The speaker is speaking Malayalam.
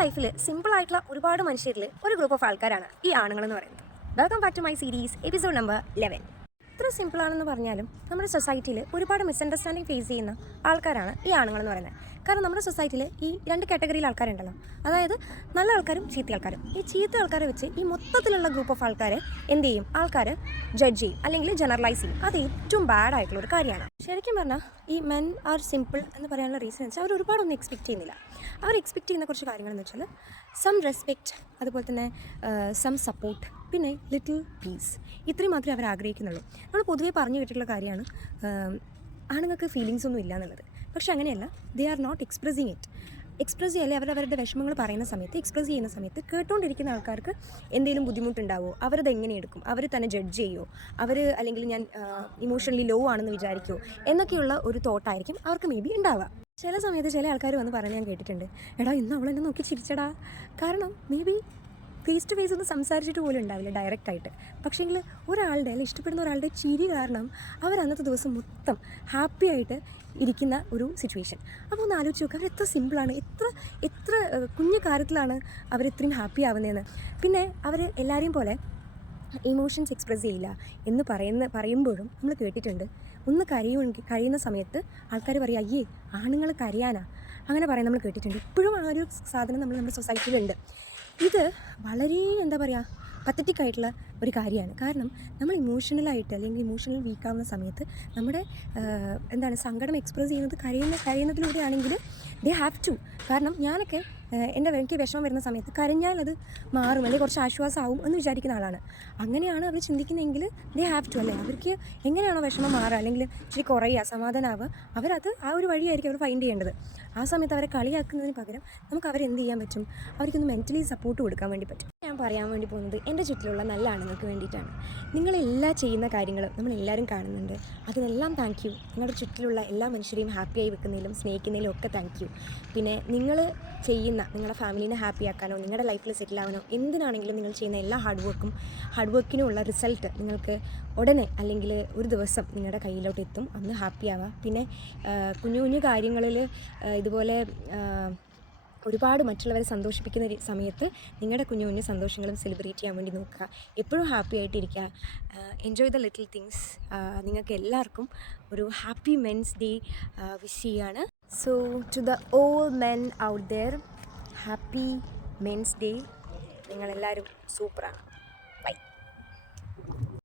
ലൈഫിൽ സിമ്പിളായിട്ടുള്ള ഒരുപാട് മനുഷ്യരിൽ ഒരു ഗ്രൂപ്പ് ഓഫ് ആൾക്കാരാണ് ഈ ആണുങ്ങളെന്ന് പറയുന്നത്. Welcome back to my series episode number 11. എത്ര സിമ്പിളാണെന്ന് പറഞ്ഞാലും നമ്മുടെ സൊസൈറ്റിയിൽ ഒരുപാട് മിസ്അണ്ടർസ്റ്റാൻഡിങ് ഫേസ് ചെയ്യുന്ന ആൾക്കാരാണ് ഈ ആണുങ്ങളെന്ന് പറയുന്നത്. കാരണം നമ്മുടെ സൊസൈറ്റിയിൽ ഈ രണ്ട് കാറ്റഗറിയിൽ ആൾക്കാരുണ്ടല്ലോ, അതായത് നല്ല ആൾക്കാരും ചീത്ത ആൾക്കാരും. ഈ ചീത്ത ആൾക്കാരെ വെച്ച് ഈ മൊത്തത്തിലുള്ള ഗ്രൂപ്പ് ഓഫ് ആൾക്കാരെ എന്ത് ചെയ്യും, ആൾക്കാർ ജഡ്ജ് ചെയ്യും അല്ലെങ്കിൽ ജനറലൈസ് ചെയ്യും. അത് ഏറ്റവും ബാഡ് ആയിട്ടുള്ള ഒരു കാര്യമാണ്. ശരിക്കും പറഞ്ഞാൽ ഈ മെൻ ആർ സിമ്പിൾ എന്ന് പറയാനുള്ള റീസൺ വെച്ചാൽ അവർ ഒരുപാടൊന്നും എക്സ്പെക്റ്റ് ചെയ്യുന്നില്ല. അവർ എക്സ്പെക്റ്റ് ചെയ്യുന്ന കുറച്ച് കാര്യങ്ങളെന്ന് വെച്ചാൽ സം റെസ്പെക്റ്റ്, അതുപോലെ തന്നെ സം സപ്പോർട്ട്, പിന്നെ ലിറ്റിൽ പീസ്. ഇത്രയും മാത്രമേ അവർ ആഗ്രഹിക്കുന്നുള്ളൂ. നമ്മൾ പൊതുവേ പറഞ്ഞു കേട്ടിട്ടുള്ള കാര്യമാണ് ആണുങ്ങൾക്ക് ഫീലിങ്സ് ഒന്നും ഇല്ല എന്നുള്ളത്. പക്ഷെ അങ്ങനെയല്ല, they are not expressing it. Express ചെയ്യല്ലേ അവരവരുടെ വിഷമങ്ങൾ പറയുന്ന സമയത്ത്, എക്സ്പ്രസ് ചെയ്യുന്ന സമയത്ത് കേട്ടുകൊണ്ടിരിക്കുന്ന ആൾക്കാർക്ക് എന്തെങ്കിലും ബുദ്ധിമുട്ടുണ്ടാവുമോ, അവരത് എങ്ങനെ എടുക്കും, അവർ തന്നെ ജഡ്ജ് ചെയ്യുമോ, അല്ലെങ്കിൽ ഞാൻ ഇമോഷണലി ലോ ആണെന്ന് വിചാരിക്കുമോ എന്നൊക്കെയുള്ള ഒരു തോട്ടായിരിക്കും അവർക്ക് മേ ബി ഉണ്ടാവുക. ചില സമയത്ത് ചില ആൾക്കാർ വന്ന് പറഞ്ഞ് ഞാൻ കേട്ടിട്ടുണ്ട്, എടാ ഇന്ന് അവളെന്നെ നോക്കി ചിരിച്ചടാ. കാരണം maybe face to face ഒന്നും സംസാരിച്ചിട്ട് പോലും ഉണ്ടാവില്ല ഡയറക്റ്റായിട്ട്. പക്ഷേങ്കിൽ ഒരാളുടെ അല്ലെങ്കിൽ ഇഷ്ടപ്പെടുന്ന ഒരാളുടെ ചിരി കാരണം അവർ അന്നത്തെ ദിവസം മൊത്തം ഹാപ്പി ആയിട്ട് ഇരിക്കുന്ന ഒരു സിറ്റുവേഷൻ. അപ്പോൾ ഒന്ന് ആലോചിച്ച് നോക്കുക, അവരെത്ര സിമ്പിളാണ്, എത്ര കുഞ്ഞു കാര്യത്തിലാണ് അവരിത്രയും ഹാപ്പി ആവുന്നതെന്ന്. പിന്നെ അവർ എല്ലാവരെയും പോലെ ഇമോഷൻസ് എക്സ്പ്രസ് ചെയ്യില്ല എന്ന് പറയുമ്പോഴും നമ്മൾ കേട്ടിട്ടുണ്ട്, ഒന്ന് കഴിയുന്ന സമയത്ത് ആൾക്കാർ പറയും, അയ്യേ ആണുങ്ങൾ കരയാനാ, അങ്ങനെ പറയാൻ നമ്മൾ കേട്ടിട്ടുണ്ട്. ഇപ്പോഴും ആ ഒരു സാധനം നമ്മുടെ സൊസൈറ്റിയിലുണ്ട്. ഇത് വളരെ എന്താ പറയുക, പത്തറ്റിക് ആയിട്ടുള്ള ഒരു കാര്യമാണ്. കാരണം നമ്മൾ ഇമോഷണലായിട്ട് അല്ലെങ്കിൽ ഇമോഷണൽ വീക്കാവുന്ന സമയത്ത് നമ്മുടെ സങ്കടം എക്സ്പ്രസ് ചെയ്യുന്നത് കരയുന്നതിലൂടെയാണെങ്കിൽ ദേ ഹാവ് ടു. കാരണം ഞാനൊക്കെ എനിക്ക് വിഷമം വരുന്ന സമയത്ത് കരഞ്ഞാൽ അത് മാറും അല്ലെങ്കിൽ കുറച്ച് ആശ്വാസമാവും എന്ന് വിചാരിക്കുന്ന ആളാണ്. അങ്ങനെയാണ് അവർ ചിന്തിക്കുന്നതെങ്കിൽ ദേ ഹാവ് ടു, അല്ലേ? അവർക്ക് എങ്ങനെയാണോ വിഷമം മാറുക അല്ലെങ്കിൽ ഇച്ചിരി കുറയുക, സമാധാനമാവുക, അവരത് ആ ഒരു വഴിയായിരിക്കും അവർ ഫൈൻഡ് ചെയ്യേണ്ടത്. ആ സമയത്ത് അവരെ കളിയാക്കുന്നതിന് പകരം നമുക്ക് അവരെന്ത് ചെയ്യാൻ പറ്റും, അവർക്കൊന്ന് മെൻ്റലി സപ്പോർട്ട് കൊടുക്കാൻ വേണ്ടി പറ്റും. ഞാൻ പറയാൻ വേണ്ടി പോകുന്നത് എൻ്റെ ചുറ്റിലുള്ള നല്ല ആണുങ്ങൾക്ക് വേണ്ടിയിട്ടാണ്. നിങ്ങളെല്ലാ ചെയ്യുന്ന കാര്യങ്ങളും നമ്മളെല്ലാവരും കാണുന്നുണ്ട്. അതിനെല്ലാം താങ്ക് യു. നിങ്ങളുടെ ചുറ്റിലുള്ള എല്ലാ മനുഷ്യരെയും ഹാപ്പിയായി വെക്കുന്നതിലും സ്നേഹിക്കുന്നതിലും ഒക്കെ താങ്ക് യു. പിന്നെ നിങ്ങൾ ചെയ്യുന്ന നിങ്ങളുടെ ഫാമിലീനെ ഹാപ്പി ആക്കാനോ നിങ്ങളുടെ ലൈഫിൽ സെറ്റിൽ ആവാനോ എന്തിനാണെങ്കിലും നിങ്ങൾ ചെയ്യുന്ന എല്ലാ ഹാർഡ് വർക്കിനുമുള്ള റിസൾട്ട് നിങ്ങൾക്ക് ഉടനെ അല്ലെങ്കിൽ ഒരു ദിവസം നിങ്ങളുടെ കയ്യിലോട്ട് എത്തും. അന്ന് ഹാപ്പി ആവാം. പിന്നെ കുഞ്ഞു കുഞ്ഞു കാര്യങ്ങളിൽ ഇതുപോലെ ഒരുപാട് മറ്റുള്ളവരെ സന്തോഷിപ്പിക്കുന്ന സമയത്ത് നിങ്ങളുടെ കുഞ്ഞു കുഞ്ഞു സന്തോഷങ്ങളും സെലിബ്രേറ്റ് ചെയ്യാൻ വേണ്ടി നോക്കുക. എപ്പോഴും ഹാപ്പി ആയിട്ടിരിക്കുക. Enjoy the little things. നിങ്ങൾക്ക് എല്ലാവർക്കും ഒരു ഹാപ്പി മെൻസ് ഡേ വിഷ് ചെയ്യാണ്. So to the all men out there, happy men's day. നിങ്ങളെല്ലാവരും സൂപ്പറാണ്.